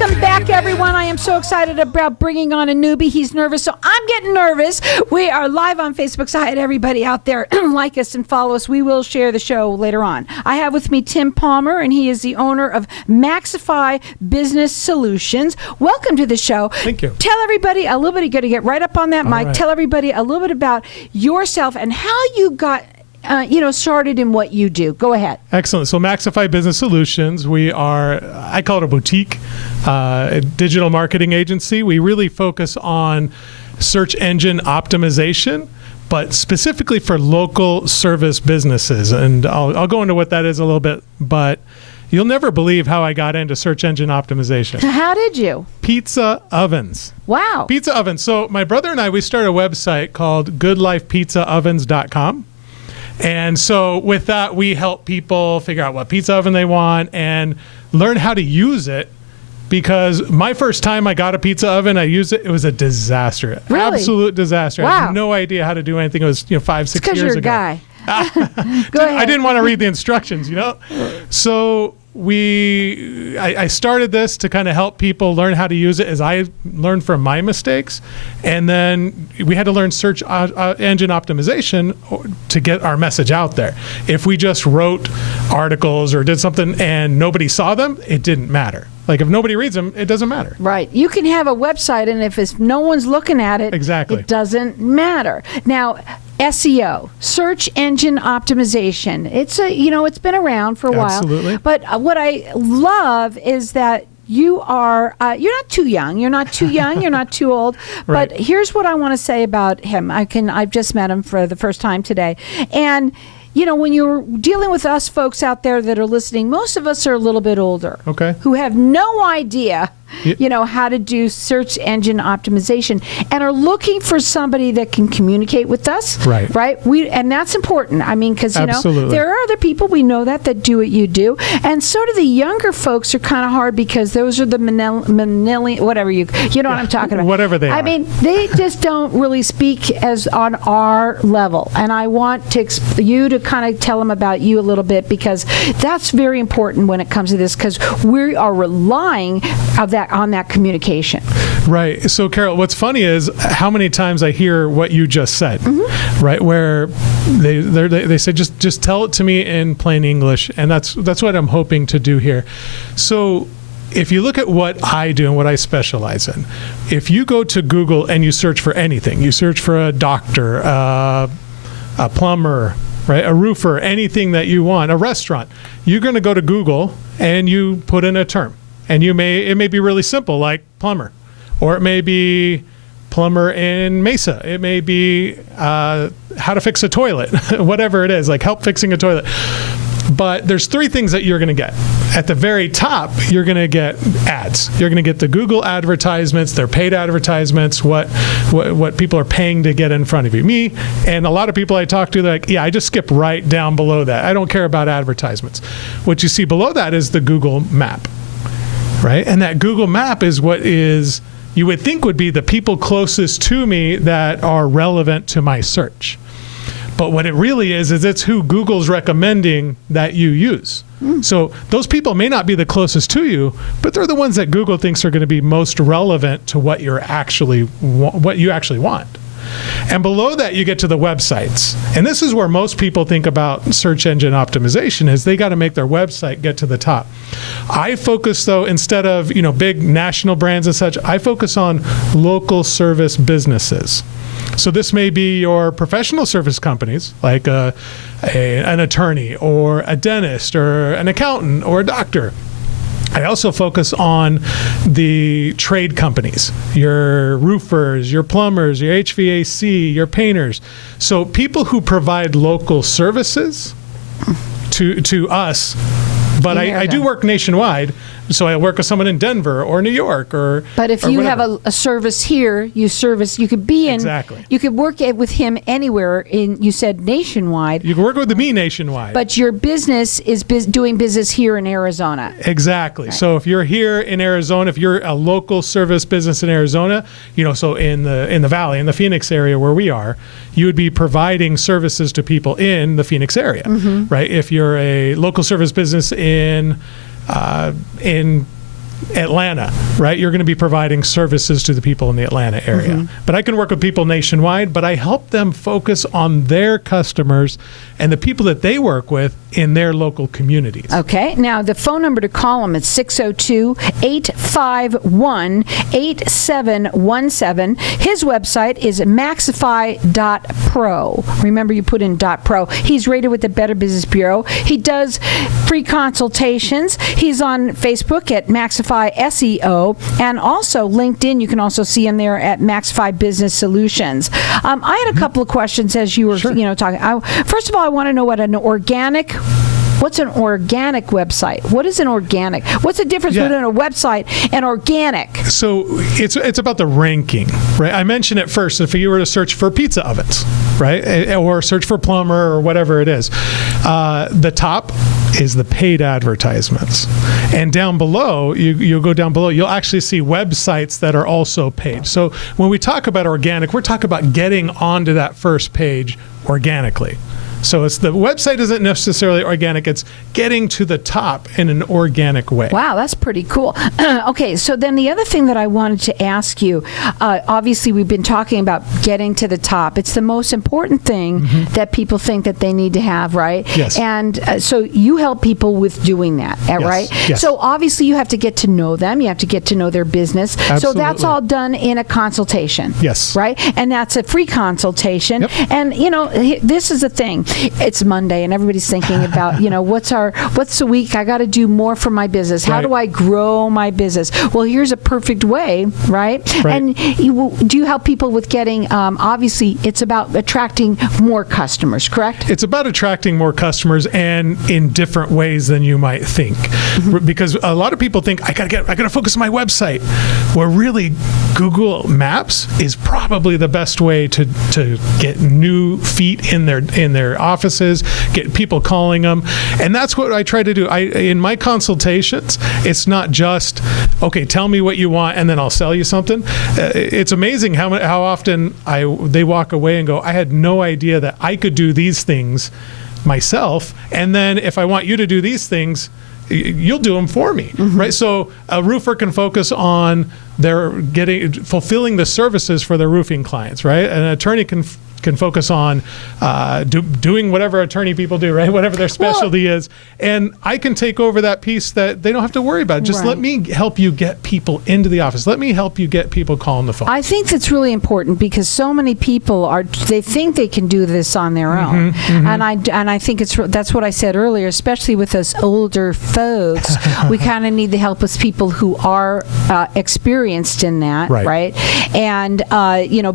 Welcome back, everyone. I am so excited about bringing on a newbie. He's nervous, so I'm getting nervous. We are live on Facebook, so hi to everybody out there. Like us and follow us. We will share the show later on. I have with me Tim Palmer, and he is the owner of Maxify Business Solutions. Welcome to the show. Thank you. Tell everybody a little bit. You got to get right up on that mic. Right. Tell everybody a little bit about yourself and how you got started in what you do. Go ahead. Excellent. So Maxify Business Solutions, we are, I call it a boutique, a digital marketing agency. We really focus on search engine optimization, but specifically for local service businesses. And I'll go into what that is a little bit, but you'll never believe how I got into search engine optimization. How did you? Pizza ovens. Wow. Pizza ovens. So my brother and I, we started a website called goodlifepizzaovens.com. And so with that, we help people figure out what pizza oven they want and learn how to use it. Because my first time I got a pizza oven, I used it. It was a disaster. Really? Absolute disaster. Wow. I had no idea how to do anything. It was 5, 6 years ago. Because you're a guy. Go ahead. I didn't want to read the instructions, So I started this to kind of help people learn how to use it as I learned from my mistakes. And then we had to learn search engine optimization to get our message out there. If we just wrote articles or did something and nobody saw them, it didn't matter. Like if nobody reads them, it doesn't matter. Right. You can have a website, and if no one's looking at it, exactly, it doesn't matter. Now, SEO, search engine optimization. It's it's been around for a while. Absolutely. But what I love is that you are you're not too young. You're not too young. You're not too old. Right. But here's what I want to say about him. I've just met him for the first time today, and when you're dealing with us folks out there that are listening, most of us are a little bit older. Okay. Who have no idea, how to do search engine optimization and are looking for somebody that can communicate with us. Right. Right. And that's important. I mean, because, Absolutely. there are other people, we know that do what you do. And so do the younger folks are kind of hard because those are the millennial, whatever you know what I'm talking about. Whatever they are. I mean, they just don't really speak as on our level. And I want you to kind of tell them about you a little bit, because that's very important when it comes to this, because we are relying on that communication. Right. So, Carol, what's funny is how many times I hear what you just said, right? Where they say, just tell it to me in plain English. And that's what I'm hoping to do here. So if you look at what I do and what I specialize in, if you go to Google and you search for anything, you search for a doctor, a plumber, right, a roofer, anything that you want, a restaurant, you're going to go to Google and you put in a term. And it may be really simple, like plumber, or it may be plumber in Mesa. It may be how to fix a toilet, whatever it is, like help fixing a toilet. But there's 3 things that you're going to get. At the very top, you're going to get ads. You're going to get the Google advertisements, their paid advertisements, what people are paying to get in front of you. Me and a lot of people I talk to, they're like, I just skip right down below that. I don't care about advertisements. What you see below that is the Google map, right? And that Google map is what is, you would think would be the people closest to me that are relevant to my search. But what it really is it's who Google's recommending that you use. So those people may not be the closest to you, but they're the ones that Google thinks are going to be most relevant to what you actually want. And below that, you get to the websites. And this is where most people think about search engine optimization, is they got to make their website get to the top. I focus, though, instead of big national brands and such, I focus on local service businesses. So this may be your professional service companies, like an attorney or a dentist or an accountant or a doctor. I also focus on the trade companies, your roofers, your plumbers, your HVAC, your painters. So people who provide local services to us, but I do work nationwide. So I work with someone in Denver or New York or. But if you have a service here, you could be in. Exactly. You could work with him anywhere you said nationwide. You can work with me nationwide. But your business is doing business here in Arizona. Exactly. Right. So if you're here in Arizona, if you're a local service business in Arizona, so in the Valley, in the Phoenix area where we are, you would be providing services to people in the Phoenix area, right? If you're a local service business in Atlanta, right? You're going to be providing services to the people in the Atlanta area. But I can work with people nationwide, but I help them focus on their customers and the people that they work with in their local communities. Okay. Now, the phone number to call them is 602-851-8717. His website is Maxify.pro. Remember, you put in .pro. He's rated with the Better Business Bureau. He does free consultations. He's on Facebook at Maxify SEO, and also LinkedIn. You can also see him there at Maxify Business Solutions. I had a couple of questions as you were, talking. First of all, I want to know what's an organic website? What is an organic? What's the difference between a website and organic? So it's about the ranking, right? I mentioned it first. If you were to search for pizza ovens, right, or search for plumber or whatever it is, the top is the paid advertisements, and down below, you'll go down below, you'll actually see websites that are also paid. So when we talk about organic, we're talking about getting onto that first page organically. So it's the website isn't necessarily organic. It's getting to the top in an organic way. Wow, that's pretty cool. Okay, so then the other thing that I wanted to ask you, obviously we've been talking about getting to the top. It's the most important thing that people think that they need to have, right? Yes. And so you help people with doing that, right? Yes. So obviously you have to get to know them. You have to get to know their business. Absolutely. So that's all done in a consultation. Yes. Right? And that's a free consultation. Yep. And, this is the thing. It's Monday and everybody's thinking about, what's the week? I got to do more for my business. How do I grow my business? Well, here's a perfect way, right? And do you help people with getting, obviously, it's about attracting more customers, correct? It's about attracting more customers, and in different ways than you might think. Because a lot of people think, I gotta focus on my website. Where really Google Maps is probably the best way to get new feet in their offices, get people calling them. And that's what I try to do. In my consultations, it's not just, okay, tell me what you want and then I'll sell you something. It's amazing how often they walk away and go, I had no idea that I could do these things myself. And then if I want you to do these things, you'll do them for me, right? So a roofer can focus on fulfilling the services for their roofing clients, right? An attorney can focus on doing whatever attorney people do, right? Whatever their specialty is. And I can take over that piece that they don't have to worry about. Just let me help you get people into the office. Let me help you get people calling the phone. I think that's really important because so many people they think they can do this on their own. And I think that's what I said earlier, especially with us older folks. We kind of need the help with people who are experienced in that, right? And,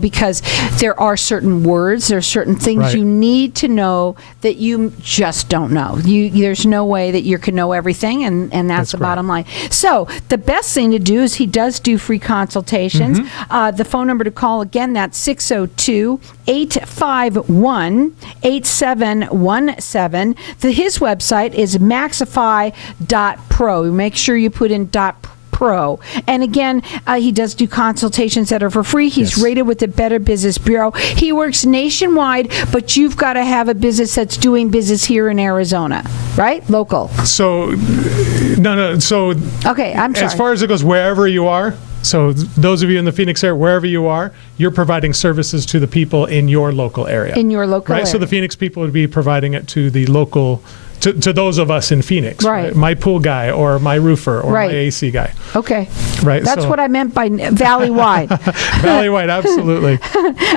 because there are certain words, there are certain things you need to know that you just don't know. There's no way that you can know everything, and that's the bottom line. So the best thing to do is he does do free consultations. The phone number to call, again, that's 602-851-8717. His website is Maxify.pro. Make sure you put in .pro. And again, he does do consultations that are for free. He's rated with the Better Business Bureau. He works nationwide, but you've got to have a business that's doing business here in Arizona, right? Local. So, no. So, okay, I'm sorry. As far as it goes, wherever you are, so those of you in the Phoenix area, wherever you are, you're providing services to the people in your local area. In your local area. So the Phoenix people would be providing it to the local, to those of us in Phoenix. Right. My pool guy or my roofer or my AC guy. Okay. Right. That's what I meant by valley-wide. Valley-wide, absolutely.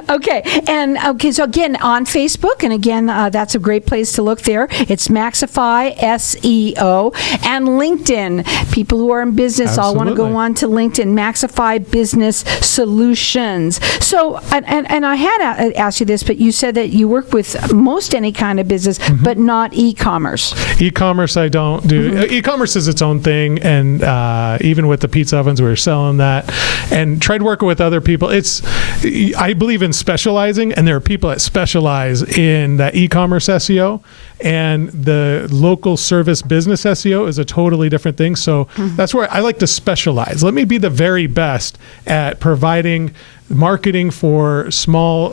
Okay. And so again, on Facebook, and again, that's a great place to look there. It's Maxify SEO and LinkedIn. People who are in business all want to go on to LinkedIn, Maxify Business Solutions. So, and I had asked you this, but you said that you work with most any kind of business, but not e-commerce. E-commerce, I don't do. E-commerce is its own thing, and even with the pizza ovens, we were selling that, and tried working with other people. I believe in specializing, and there are people that specialize in that e-commerce SEO, and the local service business SEO is a totally different thing. So that's where I like to specialize. Let me be the very best at providing marketing for small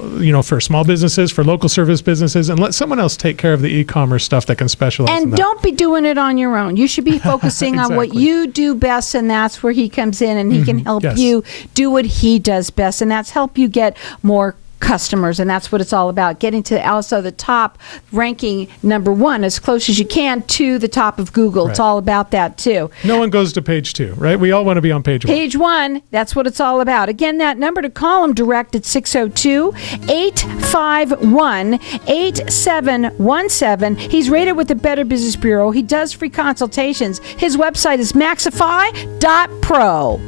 businesses, for local service businesses, and let someone else take care of the e-commerce stuff that can specialize in And that. don't be doing it on your own. You should be focusing on what Exactly. you do best, and that's where he comes in, and he can help Yes. you do what he does best, and that's help you get more customers. And that's what it's all about, getting to also the top, ranking number 1 as close as you can to the top of Google. It's Right. all about that too. No one goes to page 2, right? We all want to be on page 1. Page 1, that's what it's all about. Again, that number to call him direct at 602-851-8717. He's rated with the Better Business Bureau. He does free consultations. His website is maxify.pro.